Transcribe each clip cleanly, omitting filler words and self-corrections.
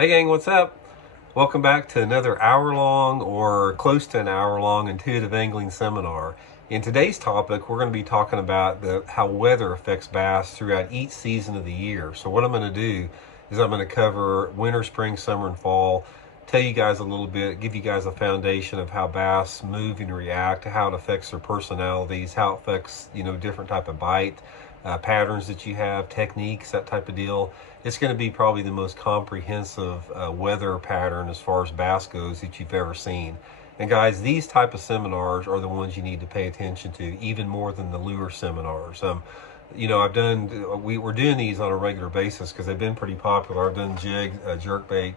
Hey gang, what's up? Welcome back to another hour-long or close to an hour-long intuitive angling seminar. In today's topic, we're going to be talking about how weather affects bass throughout each season of the year. So what I'm going to do is I'm going to cover winter, spring, summer, and fall, tell you guys a little bit, give you guys a foundation of how bass move and react, how it affects their personalities, how it affects, different type of bite, patterns that you have, techniques, that type of deal. It's going to be probably the most comprehensive weather pattern as far as bass goes that you've ever seen. And guys, these type of seminars are the ones you need to pay attention to, even more than the lure seminars. We're doing these on a regular basis because they've been pretty popular. I've done jig, jerkbait,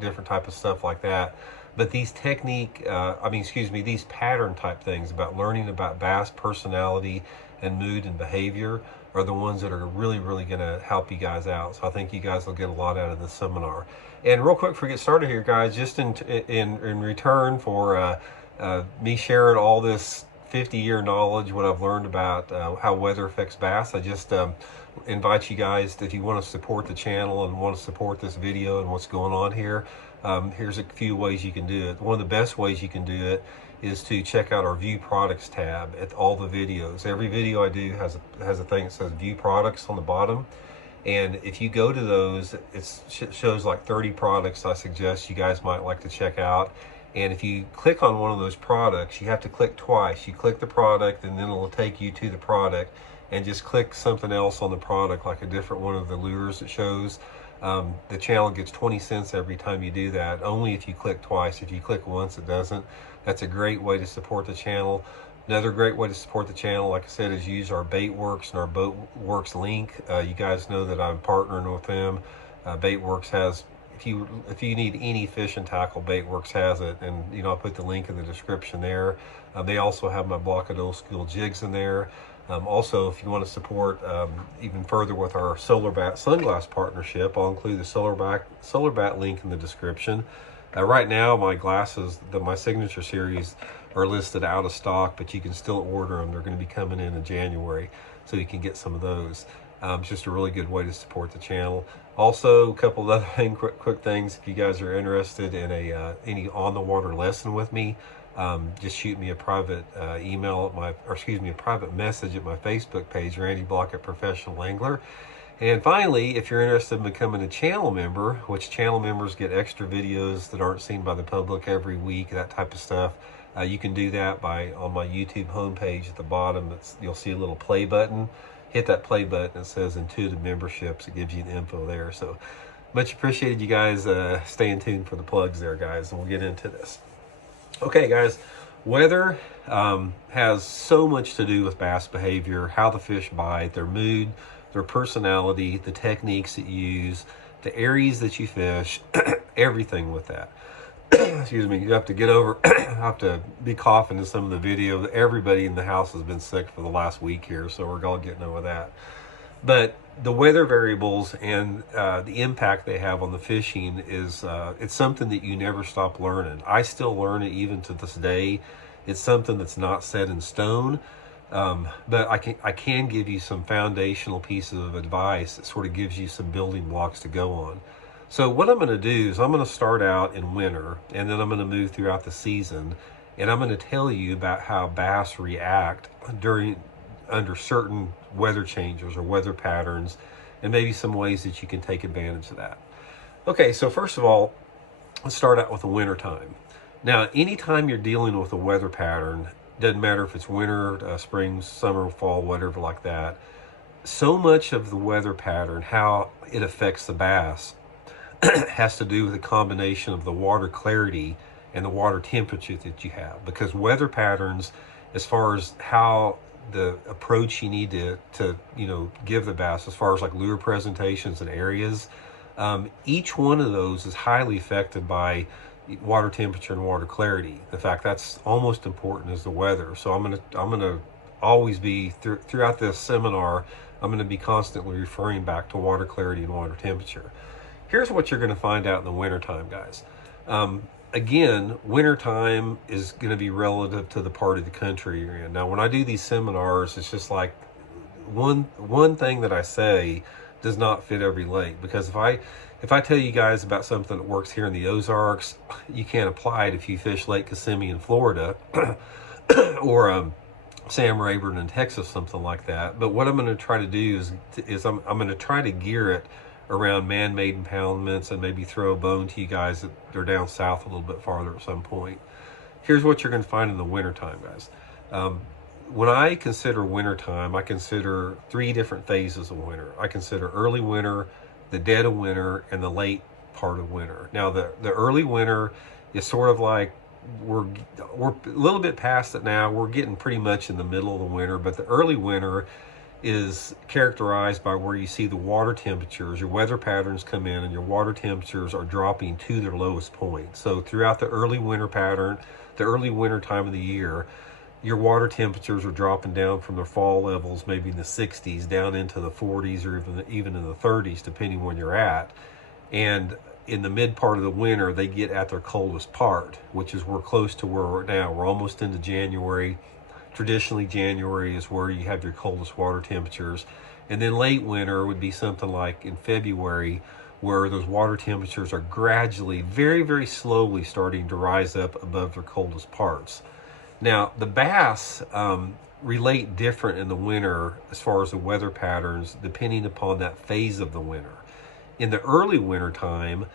different type of stuff like that. But these these pattern type things about learning about bass personality and mood and behavior are the ones that are really, really going to help you guys out. So I think you guys will get a lot out of this seminar. And real quick, before we get started here, guys, just in return for me sharing all this 50-year knowledge, what I've learned about how weather affects bass, I just invite you guys, if you want to support the channel and want to support this video and what's going on here, here's a few ways you can do it. One of the best ways you can do it is to check out our View Products tab at all the videos. Every video I do has a thing that says View Products on the bottom. And if you go to those, it shows like 30 products I suggest you guys might like to check out. And if you click on one of those products, you have to click twice. You click the product and then it'll take you to the product, and just click something else on the product, like a different one of the lures it shows. The channel gets 20 cents every time you do that, only if you click twice. If you click once, it doesn't. That's a great way to support the channel. Another great way to support the channel, like I said, is use our Baitworks and our Boatworks link. You guys know that I'm partnering with them. Baitworks has, if you need any fish and tackle, Baitworks has it, and I'll put the link in the description there. They also have my block of old school jigs in there. Also, if you want to support even further with our Solar Bat Sunglass partnership, I'll include the Solar Bat link in the description. Right now, my glasses, my Signature Series, are listed out of stock, but you can still order them. They're going to be coming in January, so you can get some of those. It's just a really good way to support the channel. Also, a couple of other quick things. If you guys are interested in any on-the-water lesson with me, just shoot me a private a private message at my Facebook page, Randy Blockett Professional Angler. And finally, if you're interested in becoming a channel member, which channel members get extra videos that aren't seen by the public every week, that type of stuff, you can do that on my YouTube homepage at the bottom. You'll see a little play button. Hit that play button. It says Intuitive Memberships. It gives you the info there. So much appreciated, you guys staying tuned for the plugs there, guys, and we'll get into this. Okay, guys, weather has so much to do with bass behavior, how the fish bite, their mood, their personality, the techniques that you use, the areas that you fish, everything with that. Excuse me, you have to get over, I have to be coughing in some of the video. Everybody in the house has been sick for the last week here, so we're all getting over that. But the weather variables and the impact they have on the fishing is, it's something that you never stop learning. I still learn it even to this day. It's something that's not set in stone. But I can give you some foundational pieces of advice that sort of gives you some building blocks to go on. So what I'm going to do is I'm going to start out in winter, and then I'm going to move throughout the season, and I'm going to tell you about how bass react under certain weather changes or weather patterns, and maybe some ways that you can take advantage of that. Okay, so first of all, let's start out with the winter time. Now, anytime you're dealing with a weather pattern, doesn't matter if it's winter, spring, summer, fall, whatever like that, so much of the weather pattern, how it affects the bass, has to do with a combination of the water clarity and the water temperature that you have. Because weather patterns, as far as how the approach you need to give the bass, as far as like lure presentations and areas, each one of those is highly affected by water temperature and water clarity. In fact, that's almost important as the weather. So I'm gonna always be throughout this seminar, I'm going to be constantly referring back to water clarity and water temperature. Here's what you're going to find out in the wintertime, guys. Again, wintertime is going to be relative to the part of the country you're in. Now, when I do these seminars, it's just like one thing that I say does not fit every lake. Because if I tell you guys about something that works here in the Ozarks, you can't apply it if you fish Lake Kissimmee in Florida or Sam Rayburn in Texas, something like that. But what I'm going to try to do is I'm going to try to gear it around man-made impoundments, and maybe throw a bone to you guys that they're down south a little bit farther at some point. Here's what you're going to find in the wintertime, guys. When I consider wintertime, I consider 3 different phases of winter. I consider early winter, the dead of winter, and the late part of winter. Now, the early winter is sort of like, we're a little bit past it now. We're getting pretty much in the middle of the winter, but the early winter is characterized by where you see the water temperatures, your weather patterns come in, and your water temperatures are dropping to their lowest point. So throughout the early winter pattern, the early winter time of the year, your water temperatures are dropping down from their fall levels, maybe in the 60s, down into the 40s, or even in the 30s, depending when you're at. And in the mid part of the winter, they get at their coldest part, which is we're close to where we're now. We're almost into January. Traditionally, January is where you have your coldest water temperatures. And then late winter would be something like in February, where those water temperatures are gradually, very, very slowly starting to rise up above their coldest parts. Now, the bass relate different in the winter as far as the weather patterns, depending upon that phase of the winter. In the early winter time,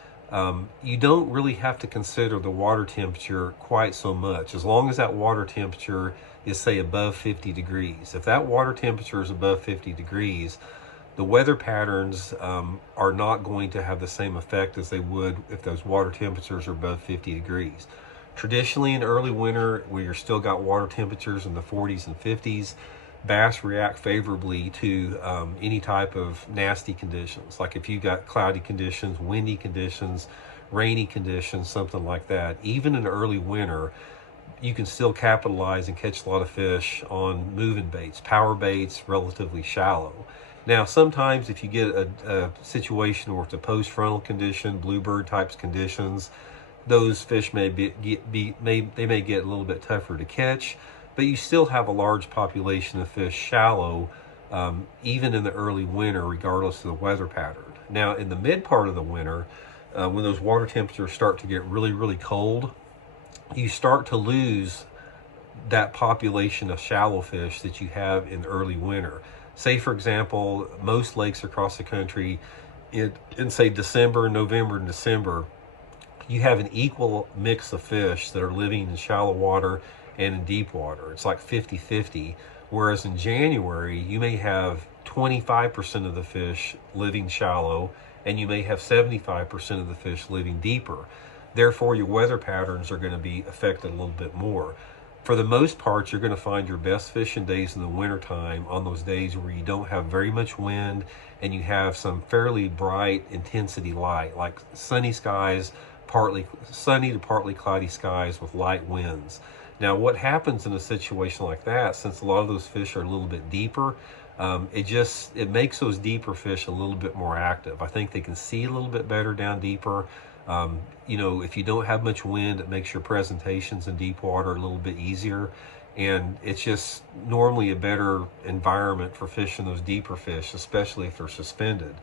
you don't really have to consider the water temperature quite so much, as long as that water temperature is, say, above 50 degrees. If that water temperature is above 50 degrees, the weather patterns are not going to have the same effect as they would if those water temperatures are above 50 degrees. Traditionally, in early winter, where you're still got water temperatures in the 40s and 50s, bass react favorably to any type of nasty conditions. Like if you got cloudy conditions, windy conditions, rainy conditions, something like that. Even in early winter, you can still capitalize and catch a lot of fish on moving baits, power baits, relatively shallow. Now, sometimes if you get a situation where it's a post-frontal condition, bluebird types conditions, those fish may get a little bit tougher to catch, but you still have a large population of fish shallow, even in the early winter, regardless of the weather pattern. Now, in the mid part of the winter, when those water temperatures start to get really, really cold, you start to lose that population of shallow fish that you have in early winter. Say, for example, most lakes across the country, in say December, November, and December, you have an equal mix of fish that are living in shallow water and in deep water. It's like 50-50. Whereas in January, you may have 25% of the fish living shallow, and you may have 75% of the fish living deeper. Therefore, your weather patterns are going to be affected a little bit more. For the most part, you're going to find your best fishing days in the wintertime on those days where you don't have very much wind and you have some fairly bright intensity light, like sunny skies, partly sunny to partly cloudy skies with light winds. Now, what happens in a situation like that, since a lot of those fish are a little bit deeper, it makes those deeper fish a little bit more active. I think they can see a little bit better down deeper. If you don't have much wind, it makes your presentations in deep water a little bit easier, and it's just normally a better environment for fishing those deeper fish, especially if they're suspended.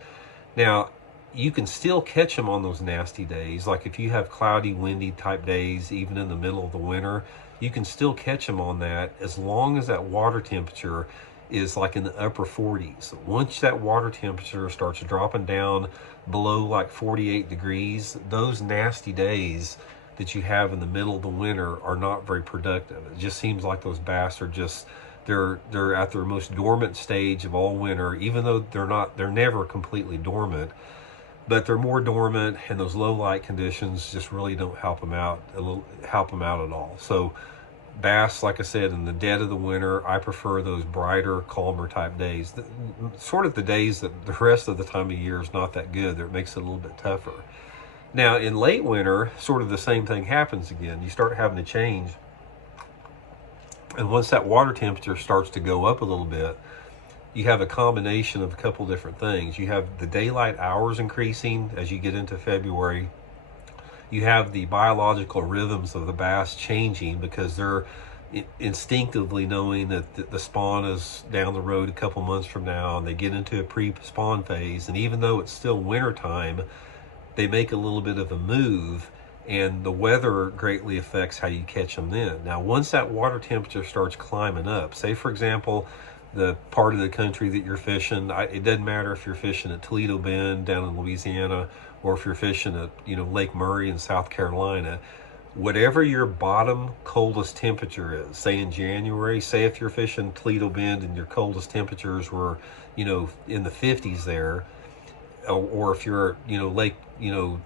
Now, you can still catch them on those nasty days. Like if you have cloudy, windy type days, even in the middle of the winter, you can still catch them on that as long as that water temperature is like in the upper 40s. Once that water temperature starts dropping down below like 48 degrees, those nasty days that you have in the middle of the winter are not very productive. It just seems like those bass are just, they're at their most dormant stage of all winter, even though they're never completely dormant, but they're more dormant, and those low light conditions just really don't help them out at all. So bass, like I said, in the dead of the winter, I prefer those brighter, calmer type days. Sort of the days that the rest of the time of year is not that good. That makes it a little bit tougher. Now, in late winter, sort of the same thing happens again. You start having to change. And once that water temperature starts to go up a little bit, you have a combination of a couple different things. You have the daylight hours increasing as you get into February. You have the biological rhythms of the bass changing because instinctively knowing that the spawn is down the road a couple months from now, and they get into a pre-spawn phase, and even though it's still wintertime, they make a little bit of a move, and the weather greatly affects how you catch them then. Now, once that water temperature starts climbing up, say for example, the part of the country that you're fishing, it doesn't matter if you're fishing at Toledo Bend down in Louisiana, or if you're fishing at Lake Murray in South Carolina, whatever your bottom coldest temperature is, say in January, say if you're fishing Toledo Bend and your coldest temperatures were, in the 50s there, or if you're, Lake,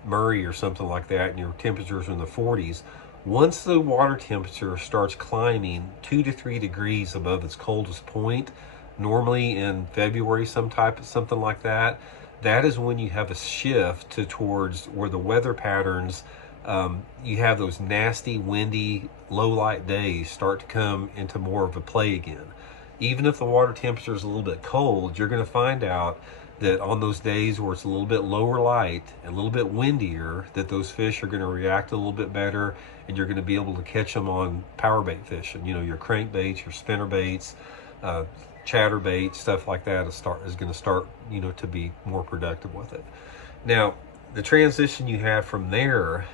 Murray or something like that, and your temperatures are in the 40s, once the water temperature starts climbing 2 to 3 degrees above its coldest point, normally in February, something like that, that is when you have a shift towards where the weather patterns, you have those nasty, windy, low light days start to come into more of a play again. Even if the water temperature is a little bit cold, you're going to find out that on those days where it's a little bit lower light and a little bit windier, that those fish are going to react a little bit better, and you're going to be able to catch them on power bait fishing. Your crankbaits, your spinner baits, chatterbait, stuff like that is going to start, to be more productive with it. Now, the transition you have from there,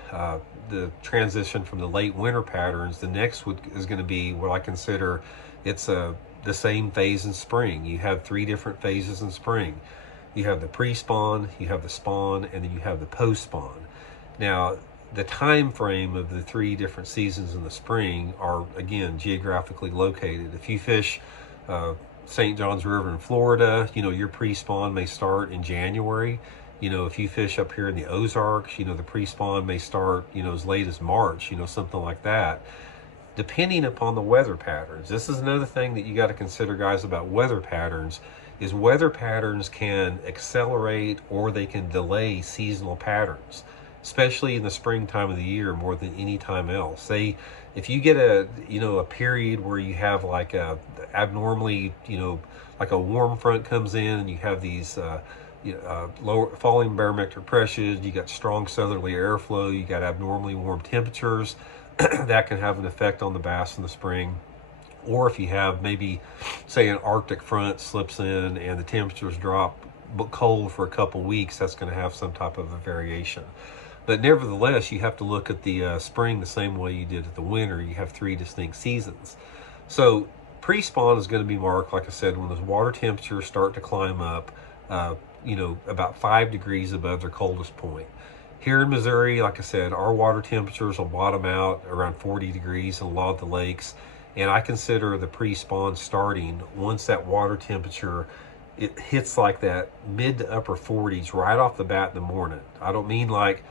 the transition from the late winter patterns, the next is going to be what I consider the same phase in spring. You have 3 different phases in spring. You have the pre-spawn, you have the spawn, and then you have the post-spawn. Now, the time frame of the 3 different seasons in the spring are, again, geographically located. If you fish St. Johns River in Florida, your pre-spawn may start in January. If you fish up here in the Ozarks, the pre-spawn may start, as late as March, something like that, depending upon the weather patterns. This is another thing that you got to consider, guys, about weather patterns, is weather patterns can accelerate or they can delay seasonal patterns, especially in the springtime of the year more than any time else. Say, if you get a period where you have like a abnormally, like a warm front comes in, and you have these lower falling barometric pressures, you got strong southerly airflow, you got abnormally warm temperatures, that can have an effect on the bass in the spring. Or if you have maybe, say, an Arctic front slips in and the temperatures drop cold for a couple weeks, that's going to have some type of a variation. But nevertheless, you have to look at the spring the same way you did at the winter. You have 3 distinct seasons. So pre-spawn is going to be marked, like I said, when those water temperatures start to climb up, about 5 degrees above their coldest point. Here in Missouri, like I said, our water temperatures will bottom out around 40 degrees in a lot of the lakes. And I consider the pre-spawn starting once that water temperature, it hits like that mid to upper 40s right off the bat in the morning. I don't mean like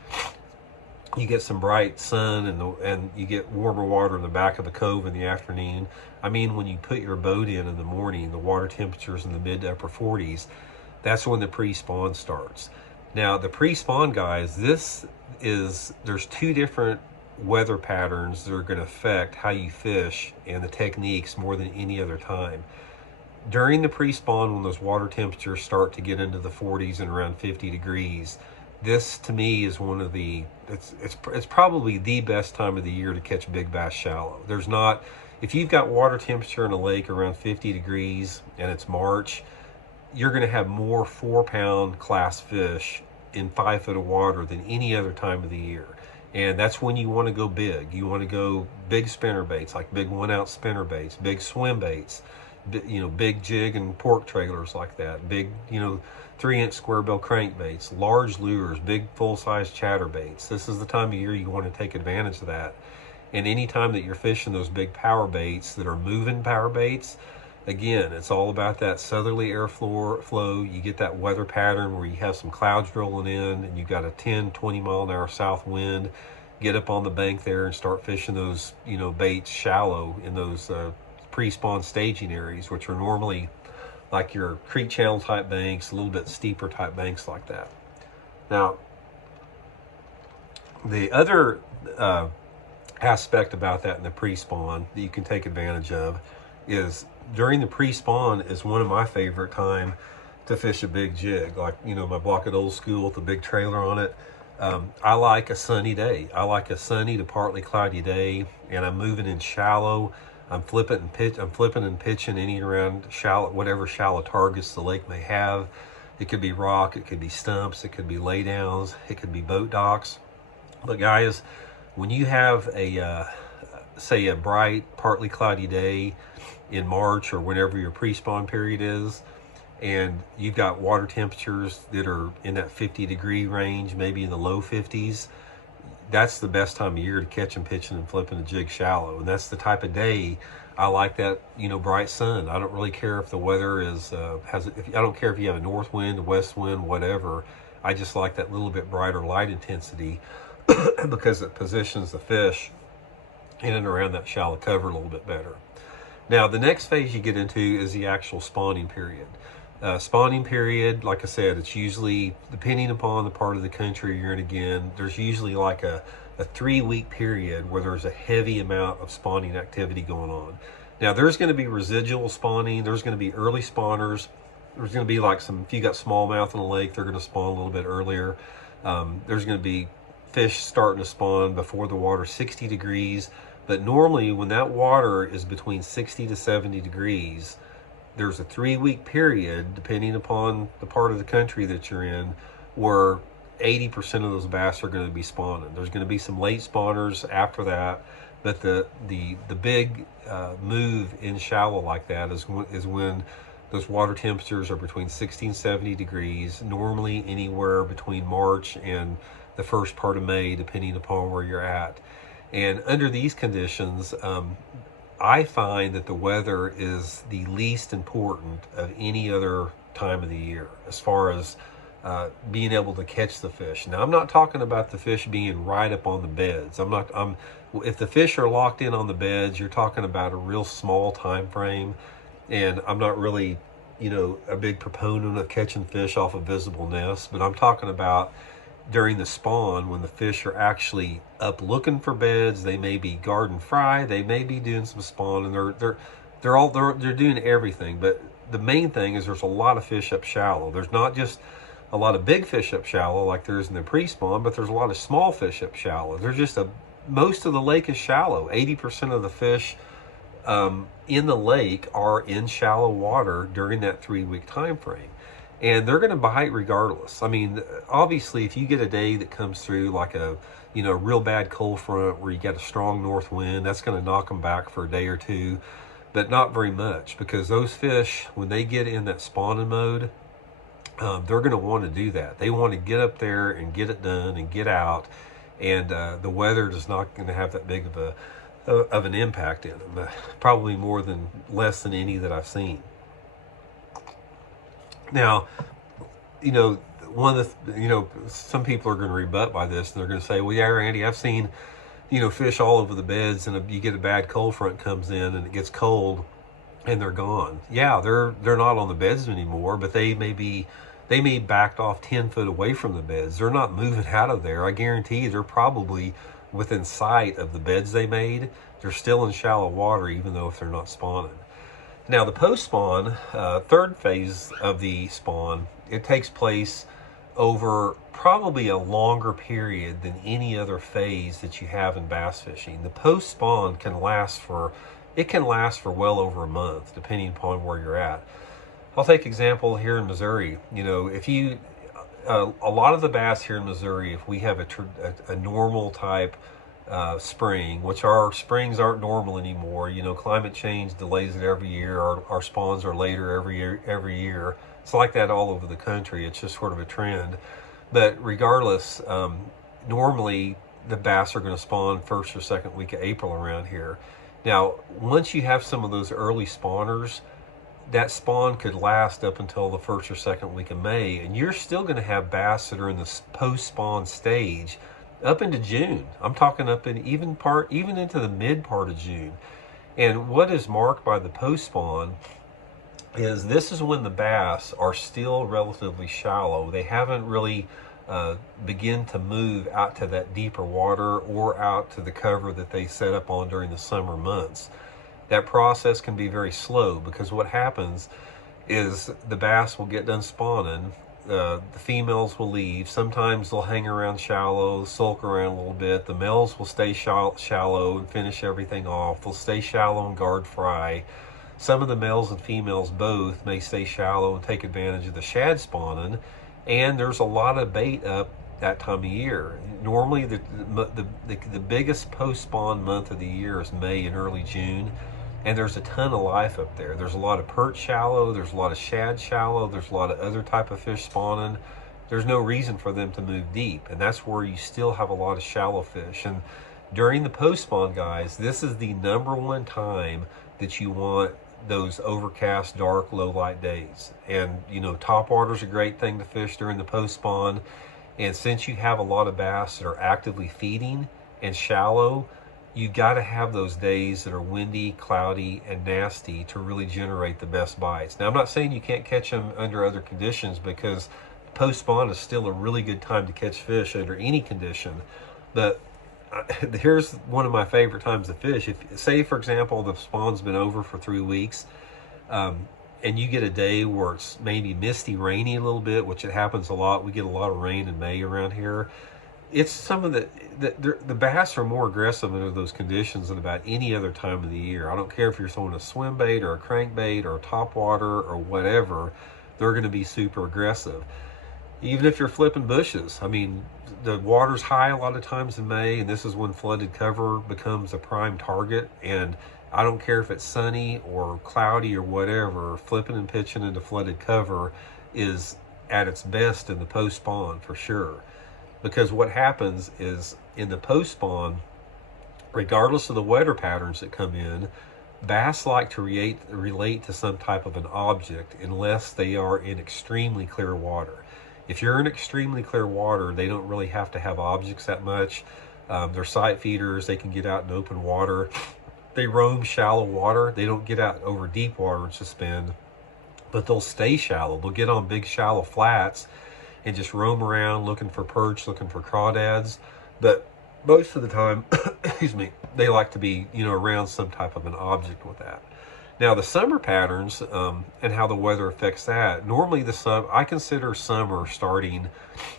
you get some bright sun and you get warmer water in the back of the cove in the afternoon. I mean, when you put your boat in the morning, the water temperature's in the mid to upper 40s. That's when the pre-spawn starts. Now, the pre-spawn, guys, there's 2 different weather patterns that are going to affect how you fish and the techniques more than any other time. During the pre-spawn, when those water temperatures start to get into the 40s and around 50 degrees, this to me is one of the, it's probably the best time of the year to catch big bass shallow. There's not, if you've got water temperature in a lake around 50 degrees and it's March, you're going to have more 4-pound class fish in 5 foot of water than any other time of the year. And that's when you want to go big. You want to go big spinner baits, like big 1-ounce spinner baits, big swim baits, big jig and pork trailers like that, big, 3-inch square bill crankbaits, large lures, big full-size chatterbaits. This is the time of year you want to take advantage of that. And anytime that you're fishing those big power baits that are moving power baits, again, it's all about that southerly airflow. You get that weather pattern where you have some clouds rolling in and you've got a 10, 20 mile an hour south wind. Get up on the bank there and start fishing those, baits shallow in those pre-spawn staging areas, which are normally like your creek channel type banks, a little bit steeper type banks like that. Now, the other aspect about that in the pre-spawn that you can take advantage of is during the pre-spawn is one of my favorite time to fish a big jig, like, my Blocked Old School with the big trailer on it. I like a sunny day. I like a sunny to partly cloudy day, and I'm moving in shallow. I'm flipping and pitching any and around whatever shallow targets the lake may have. It could be rock, it could be stumps, it could be laydowns, it could be boat docks. But guys, when you have say a bright, partly cloudy day in March or whenever your pre-spawn period is, and you've got water temperatures that are in that 50-degree range, maybe in the low 50s, that's the best time of year to catch them pitching and flipping a jig shallow. And that's the type of day I like, that, bright sun. I don't really care if the weather is I don't care if you have a north wind, a west wind, whatever. I just like that little bit brighter light intensity because it positions the fish in and around that shallow cover a little bit better. Now, the next phase you get into is the actual spawning period. Spawning period, like I said, it's usually, depending upon the part of the country you're in again, there's usually like a 3-week period where there's a heavy amount of spawning activity going on. Now, there's going to be residual spawning. There's going to be early spawners. There's going to be like if you got smallmouth in the lake, they're going to spawn a little bit earlier. There's going to be fish starting to spawn before the water's 60 degrees. But normally when that water is between 60 to 70 degrees, there's a 3-week period, depending upon the part of the country that you're in, where 80% of those bass are going to be spawning. There's going to be some late spawners after that, but the big move in shallow like that is when those water temperatures are between 60 and 70 degrees, normally anywhere between March and the first part of May, depending upon where you're at. And under these conditions, I find that the weather is the least important of any other time of the year as far as being able to catch the fish. Now, I'm not talking about the fish being right up on the beds. If the fish are locked in on the beds, you're talking about a real small time frame. And I'm not really, a big proponent of catching fish off of visible nests, but I'm talking about during the spawn when the fish are actually up looking for beds. They may be garden fry, they may be doing some spawn, and they're doing everything. But the main thing is there's a lot of fish up shallow. There's not just a lot of big fish up shallow like there is in the pre-spawn, but there's a lot of small fish up shallow. Most of the lake is shallow. 80% of the fish in the lake are in shallow water during that 3-week time frame. And they're going to bite regardless. I mean, obviously, if you get a day that comes through like a real bad cold front where you get a strong north wind, that's going to knock them back for a day or two, but not very much, because those fish, when they get in that spawning mode, they're going to want to do that. They want to get up there and get it done and get out, and the weather is not going to have that big of an impact in them. Probably less than any that I've seen. Now, some people are going to rebut by this, and they're going to say, well, yeah, Randy, I've seen, fish all over the beds, and you get a bad cold front comes in and it gets cold and they're gone. Yeah, they're not on the beds anymore, but they may backed off 10 foot away from the beds. They're not moving out of there. I guarantee you they're probably within sight of the beds they made. They're still in shallow water, even though if they're not spawning. Now, the post-spawn, third phase of the spawn, it takes place over probably a longer period than any other phase that you have in bass fishing. The post-spawn can last for well over a month, depending upon where you're at. I'll take example here in Missouri. A lot of the bass here in Missouri, if we have a normal type spring, which our springs aren't normal anymore. Climate change delays it every year. Our spawns are later every year. It's like that all over the country. It's just sort of a trend. But regardless, normally the bass are going to spawn first or second week of April around here. Now, once you have some of those early spawners, that spawn could last up until the first or second week of May, and you're still going to have bass that are in the post-spawn stage up into June. I'm talking up in even into the mid part of June. And what is marked by the post-spawn is this is when the bass are still relatively shallow. They haven't really begin to move out to that deeper water or out to the cover that they set up on during the summer months. That process can be very slow, because what happens is the bass will get done spawning, the females will leave. Sometimes they'll hang around shallow, sulk around a little bit. The males will stay shallow and finish everything off. They'll stay shallow and guard fry. Some of the males and females both may stay shallow and take advantage of the shad spawning. And there's a lot of bait up that time of year. Normally, the biggest post-spawn month of the year is May and early June. And there's a ton of life up there. There's a lot of perch shallow, there's a lot of shad shallow, there's a lot of other type of fish spawning. There's no reason for them to move deep, and that's where you still have a lot of shallow fish. And during the post spawn, guys, this is the #1 time that you want those overcast, dark, low light days. And you know, top water's a great thing to fish during the post spawn. And since you have a lot of bass that are actively feeding and shallow, you got to have those days that are windy, cloudy, and nasty to really generate the best bites. Now, I'm not saying you can't catch them under other conditions, because post-spawn is still a really good time to catch fish under any condition. But here's one of my favorite times to fish. If, say, for example, the spawn's been over for 3 weeks, and you get a day where it's maybe misty, rainy a little bit, which it happens a lot. We get a lot of rain in May around here. It's some of the bass are more aggressive under those conditions than about any other time of the year. I don't care if you're throwing a swim bait or a crankbait or a topwater or whatever, they're going to be super aggressive. Even if you're flipping bushes, I mean, the water's high a lot of times in May, and this is when flooded cover becomes a prime target. And I don't care if it's sunny or cloudy or whatever, flipping and pitching into flooded cover is at its best in the post spawn for sure. Because what happens is, in the post spawn, regardless of the weather patterns that come in, bass like to relate to some type of an object unless they are in extremely clear water. If you're in extremely clear water, they don't really have to have objects that much. They're sight feeders. They can get out in open water. They roam shallow water. They don't get out over deep water and suspend, but they'll stay shallow. They'll get on big shallow flats and just roam around looking for perch, looking for crawdads. But most of the time, excuse me, they like to be, you know, around some type of an object with that. Now, the summer patterns and how the weather affects that. Normally, I consider summer starting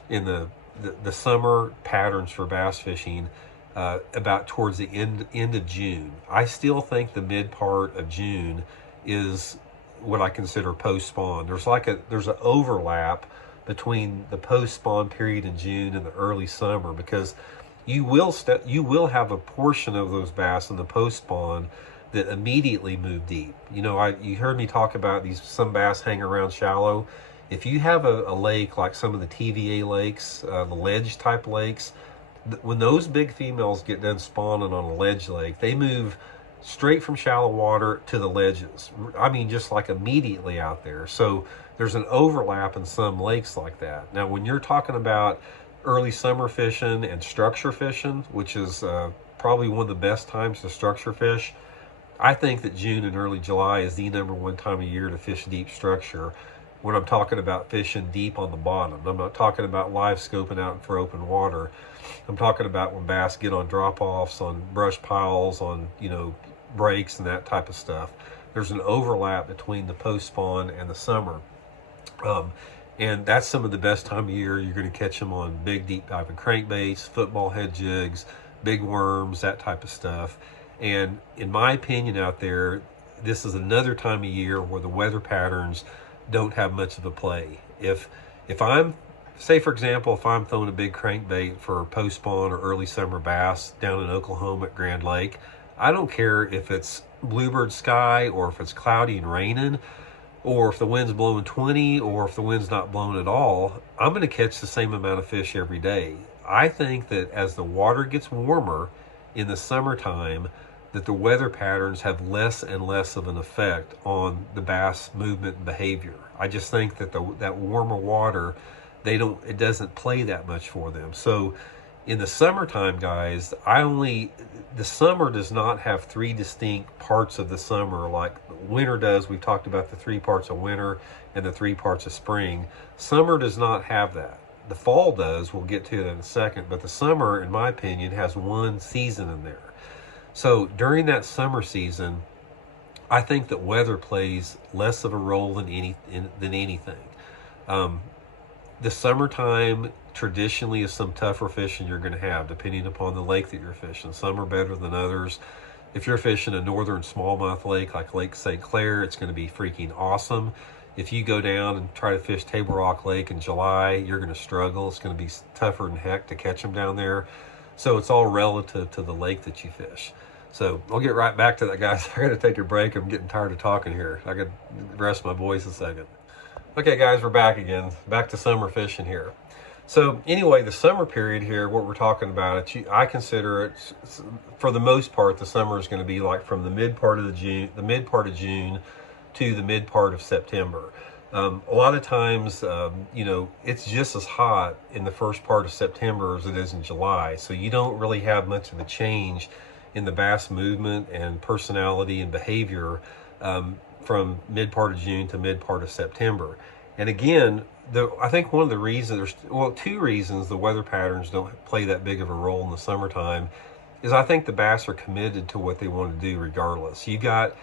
in the summer patterns for bass fishing about towards the end of June. I still think the mid part of June is what I consider post spawn. There's an overlap between the post spawn period in June and the early summer, because you will have a portion of those bass in the post spawn that immediately move deep. You know, you heard me talk about some bass hang around shallow. If you have a lake like some of the TVA lakes, the ledge type lakes, when those big females get done spawning on a ledge lake, they move straight from shallow water to the ledges. I mean, just like immediately out there. So there's an overlap in some lakes like that. Now, when you're talking about early summer fishing and structure fishing, which is probably one of the best times to structure fish, I think that June and early July is the #1 time of year to fish deep structure. When I'm talking about fishing deep on the bottom, I'm not talking about live scoping out for open water. I'm talking about when bass get on drop-offs, on brush piles, on, you know, breaks and that type of stuff. There's an overlap between the post spawn and the summer. And that's some of the best time of year. You're going to catch them on big deep diving crankbaits, football head jigs, big worms, that type of stuff. And in my opinion out there, this is another time of year where the weather patterns don't have much of a play. If I'm, say for example, if I'm throwing a big crankbait for post spawn or early summer bass down in Oklahoma at Grand Lake, I don't care if it's bluebird sky or if it's cloudy and raining, or if the wind's blowing 20, or if the wind's not blowing at all, I'm going to catch the same amount of fish every day. I think that as the water gets warmer in the summertime, that the weather patterns have less and less of an effect on the bass movement and behavior. I just think that that warmer water, it doesn't play that much for them. So in the summertime, guys, the summer does not have 3 distinct parts of the summer like winter does. We've talked about the 3 parts of winter and the 3 parts of spring. Summer does not have that. The fall does. We'll get to it in a second. But the summer, in my opinion, has 1 season in there. So during that summer season, I think that weather plays less of a role than anything. The summertime traditionally is some tougher fishing you're going to have, depending upon the lake that you're fishing. Some are better than others. If you're fishing a northern smallmouth lake like Lake St. Clair, it's going to be freaking awesome. If you go down and try to fish Table Rock Lake in July, you're going to struggle. It's going to be tougher than heck to catch them down there. So it's all relative to the lake that you fish. So I'll get right back to that, guys. I got to take a break. I'm getting tired of talking here. I got to rest my voice a second. Okay, guys, we're back again. Back to summer fishing here. So anyway, the summer period here, what we're talking about, I consider it, for the most part, the summer is going to be like from the mid part of June to the mid part of September. A lot of times, it's just as hot in the first part of September as it is in July. So you don't really have much of a change in the bass movement and personality and behavior from mid part of June to mid part of September. And again, I think one of the reasons, two reasons the weather patterns don't play that big of a role in the summertime is I think the bass are committed to what they want to do regardless. You got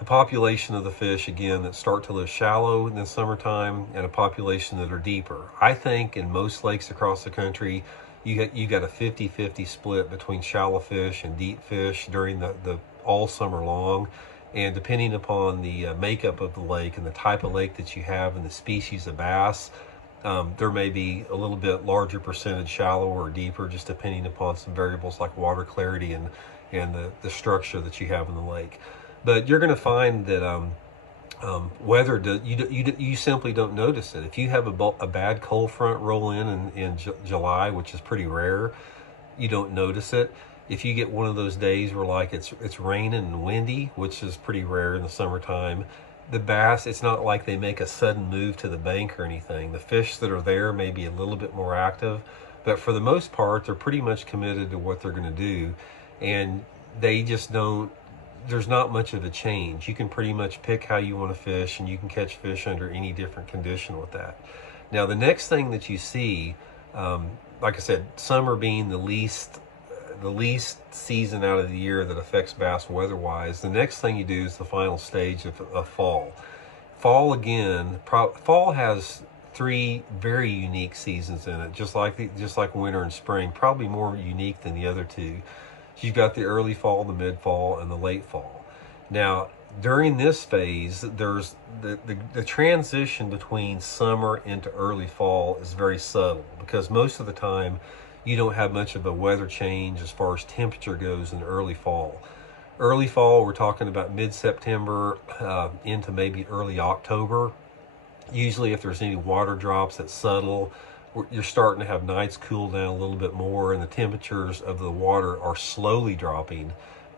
a population of the fish, again, that start to live shallow in the summertime and a population that are deeper. I think in most lakes across the country, you got a 50-50 split between shallow fish and deep fish during the all summer long. And depending upon the makeup of the lake and the type of lake that you have and the species of bass, there may be a little bit larger percentage shallower or deeper, just depending upon some variables like water clarity and the structure that you have in the lake. But you're going to find that weather, you simply don't notice it. If you have a bad cold front roll in July, which is pretty rare, you don't notice it. If you get one of those days where like it's raining and windy, which is pretty rare in the summertime, the bass, it's not like they make a sudden move to the bank or anything. The fish that are there may be a little bit more active, but for the most part, they're pretty much committed to what they're going to do. And they just don't, there's not much of a change. You can pretty much pick how you want to fish, and you can catch fish under any different condition with that. Now, the next thing that you see, like I said, summer being the least season out of the year that affects bass weather-wise, the next thing you do is the final stage of fall. Fall, again, fall has three very unique seasons in it, just like winter and spring, probably more unique than the other two. You've got the early fall, the mid-fall, and the late fall. Now, during this phase, there's the transition between summer into early fall is very subtle, because most of the time you don't have much of a weather change as far as temperature goes in early fall. Early fall, we're talking about mid-September into maybe early October. Usually if there's any water drops, that's subtle. You're starting to have nights cool down a little bit more, and the temperatures of the water are slowly dropping,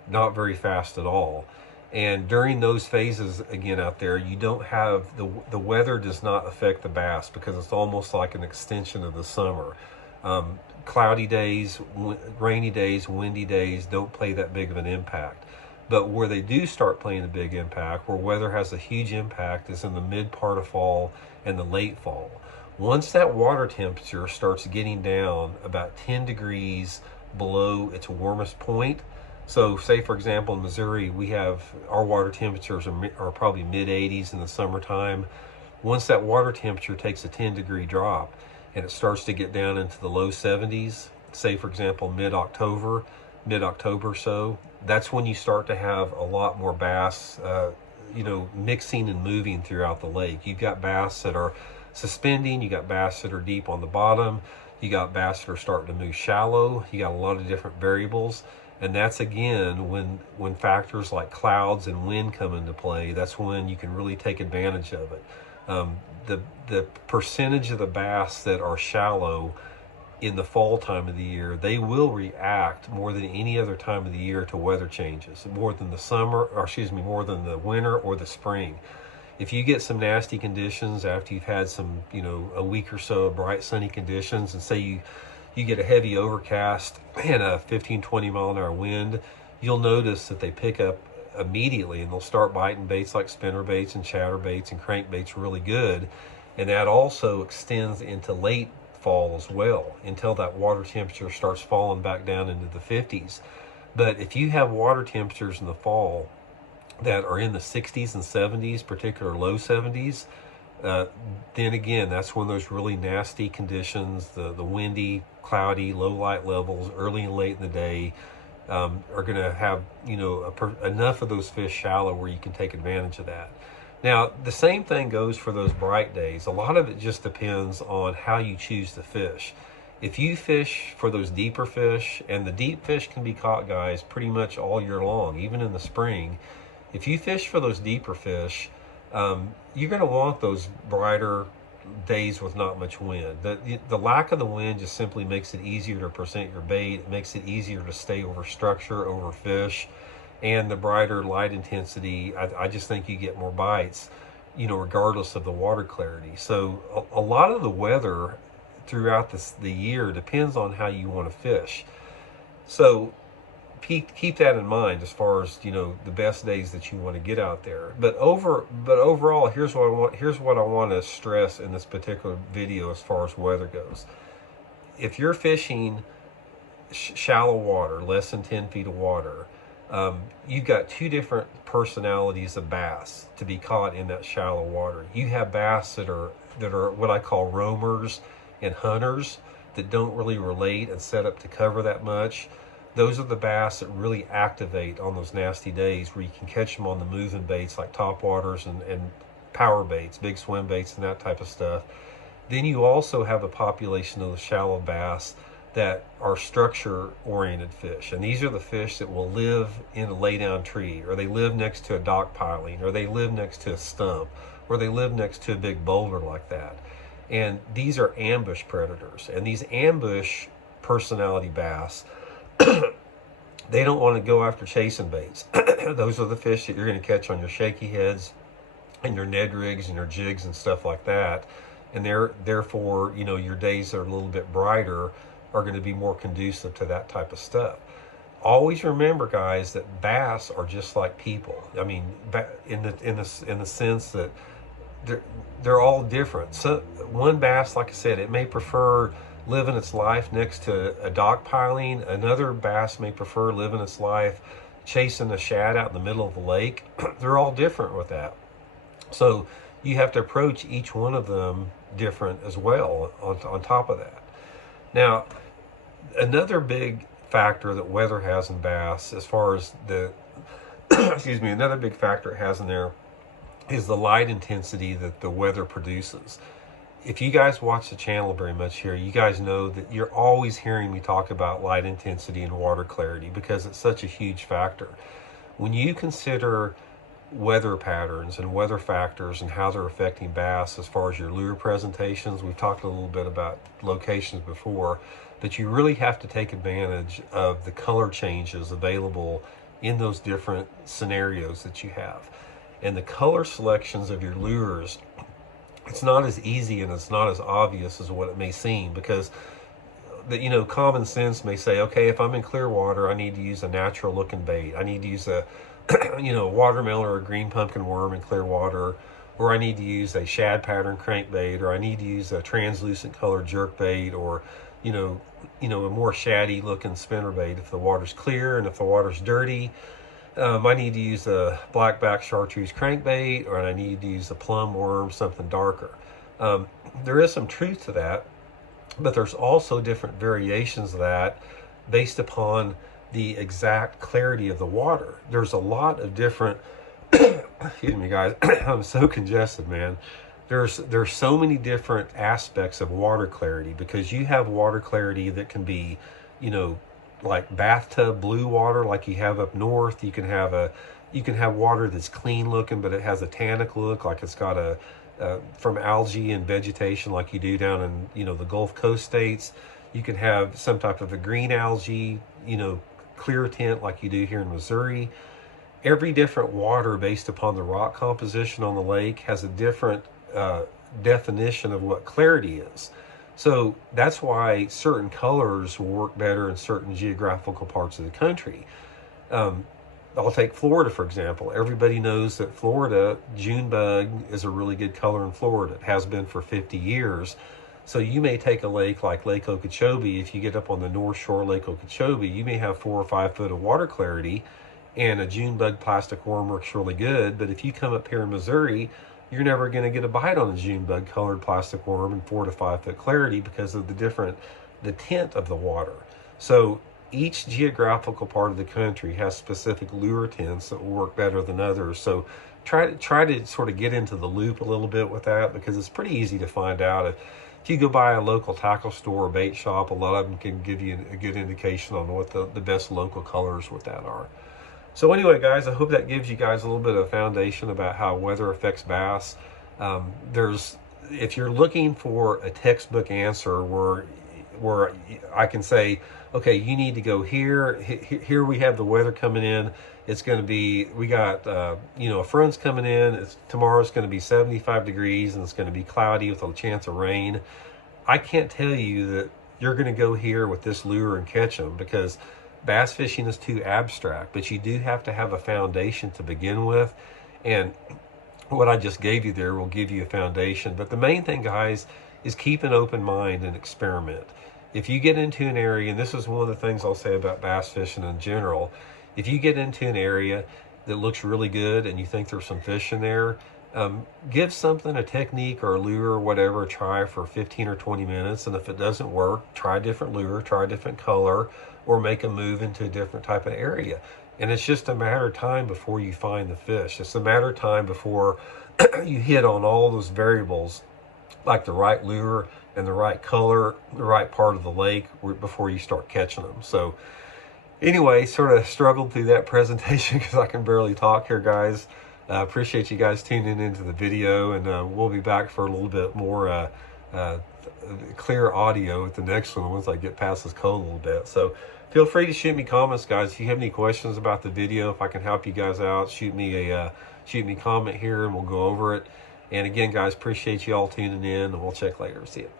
not very fast at all. And during those phases, again, out there, you don't have, the weather does not affect the bass, because it's almost like an extension of the summer. Cloudy days, rainy days, windy days don't play that big of an impact. But where they do start playing a big impact, where weather has a huge impact, is in the mid part of fall and the late fall. Once that water temperature starts getting down about 10 degrees below its warmest point, so say for example in Missouri, we have our water temperatures are probably mid 80s in the summertime. Once that water temperature takes a 10-degree drop and it starts to get down into the low 70s, say for example mid-October so, that's when you start to have a lot more bass mixing and moving throughout the lake. You've got bass that are suspending, you got bass that are deep on the bottom, you got bass that are starting to move shallow, you got a lot of different variables. And that's again when factors like clouds and wind come into play, that's when you can really take advantage of it. The percentage of the bass that are shallow in the fall time of the year, they will react more than any other time of the year to weather changes, more than more than the winter or the spring. If you get some nasty conditions after you've had some, a week or so of bright sunny conditions, and say you get a heavy overcast and a 15-20 mile an hour wind, you'll notice that they pick up immediately, and they'll start biting baits like spinner baits and chatter baits and crankbaits really good. And that also extends into late fall as well, until that water temperature starts falling back down into the 50s. But if you have water temperatures in the fall that are in the 60s and 70s, particularly low 70s, Uh, then again, that's when those really nasty conditions, the windy, cloudy, low light levels, early and late in the day, are going to have, enough of those fish shallow where you can take advantage of that. Now, the same thing goes for those bright days. A lot of it just depends on how you choose to fish. If you fish for those deeper fish, and the deep fish can be caught, guys, pretty much all year long, even in the spring. If you fish for those deeper fish, you're going to want those brighter days with not much wind. The lack of the wind just simply makes it easier to present your bait. It makes it easier to stay over structure, over fish. And the brighter light intensity, I just think you get more bites, regardless of the water clarity. So a lot of the weather throughout the year depends on how you want to fish. So keep that in mind as far as the best days that you want to get out there. But overall, here's what I want to stress in this particular video as far as weather goes. If you're fishing shallow water, less than 10 feet of water, you've got two different personalities of bass to be caught in that shallow water. You have bass that are what I call roamers and hunters that don't really relate and set up to cover that much. Those are the bass that really activate on those nasty days where you can catch them on the moving baits like topwaters and power baits, big swim baits and that type of stuff. Then you also have a population of the shallow bass that are structure-oriented fish. And these are the fish that will live in a lay-down tree, or they live next to a dock piling, or they live next to a stump, or they live next to a big boulder like that. And these are ambush predators. And these ambush personality bass, they don't want to go after chasing baits. Those are the fish that you're going to catch on your shaky heads and your Ned rigs and your jigs and stuff like that. And therefore, your days that are a little bit brighter are going to be more conducive to that type of stuff. Always remember, guys, that bass are just like people. I mean, in the sense that they're all different. So one bass, like I said, it may prefer living its life next to a dock piling. Another bass may prefer living its life chasing a shad out in the middle of the lake. They're all different with that. So you have to approach each one of them different as well on top of that. Now, another big factor that weather has in bass, as far as the, another big factor it has in there is the light intensity that the weather produces. If you guys watch the channel very much here, you guys know that you're always hearing me talk about light intensity and water clarity because it's such a huge factor. When you consider weather patterns and weather factors and how they're affecting bass as far as your lure presentations, we've talked a little bit about locations before, but you really have to take advantage of the color changes available in those different scenarios that you have. And the color selections of your lures, it's not as easy and it's not as obvious as what it may seem, because common sense may say, okay, if I'm in clear water, I need to use a natural looking bait. I need to use a watermelon or a green pumpkin worm in clear water, or I need to use a shad pattern crankbait, or I need to use a translucent colored jerkbait, or a more shaddy looking spinnerbait if the water's clear. And if the water's dirty, I need to use a blackback chartreuse crankbait, or I need to use a plum worm, something darker. There is some truth to that, but there's also different variations of that based upon the exact clarity of the water. There's a lot of different, excuse me guys, I'm so congested, man. There's so many different aspects of water clarity, because you have water clarity that can be, like bathtub blue water like you have up north. You can have water that's clean looking, but it has a tannic look, like it's got from algae and vegetation like you do down in, the Gulf Coast states. You can have some type of a green algae, clear tint like you do here in Missouri. Every different water based upon the rock composition on the lake has a different definition of what clarity is. So that's why certain colors will work better in certain geographical parts of the country. I'll take Florida, for example. Everybody knows that Florida, June bug is a really good color in Florida. It has been for 50 years. So you may take a lake like Lake Okeechobee. If you get up on the North Shore of Lake Okeechobee, you may have 4 or 5 foot of water clarity, and a June bug plastic worm works really good. But if you come up here in Missouri, you're never going to get a bite on a June bug colored plastic worm in 4 to 5 foot clarity because of the tint of the water. So each geographical part of the country has specific lure tints that will work better than others. So try to sort of get into the loop a little bit with that, because it's pretty easy to find out. If you go by a local tackle store or bait shop, a lot of them can give you a good indication on what the best local colors with that are. So anyway, guys, I hope that gives you guys a little bit of foundation about how weather affects bass. If you're looking for a textbook answer where I can say, okay, you need to go here. Here we have the weather coming in. It's going to be, we got, a front's coming in. Tomorrow's going to be 75 degrees and it's going to be cloudy with a chance of rain. I can't tell you that you're going to go here with this lure and catch them, because bass fishing is too abstract, but you do have to have a foundation to begin with. And what I just gave you there will give you a foundation. But the main thing, guys, is keep an open mind and experiment. If you get into an area, and this is one of the things I'll say about bass fishing in general, if you get into an area that looks really good and you think there's some fish in there, give something, a technique or a lure or whatever, a try for 15 or 20 minutes. And if it doesn't work, try a different lure, try a different color, or make a move into a different type of area. And it's just a matter of time before you find the fish. It's a matter of time before you hit on all those variables, like the right lure and the right color, the right part of the lake, before you start catching them. So anyway, sort of struggled through that presentation because I can barely talk here, guys. Appreciate you guys tuning into the video, and we'll be back for a little bit more clear audio at the next one once I get past this cold a little bit. So feel free to shoot me comments, guys. If you have any questions about the video, if I can help you guys out, shoot me a comment here and we'll go over it. And again, guys, appreciate you all tuning in, and we'll check later. See you.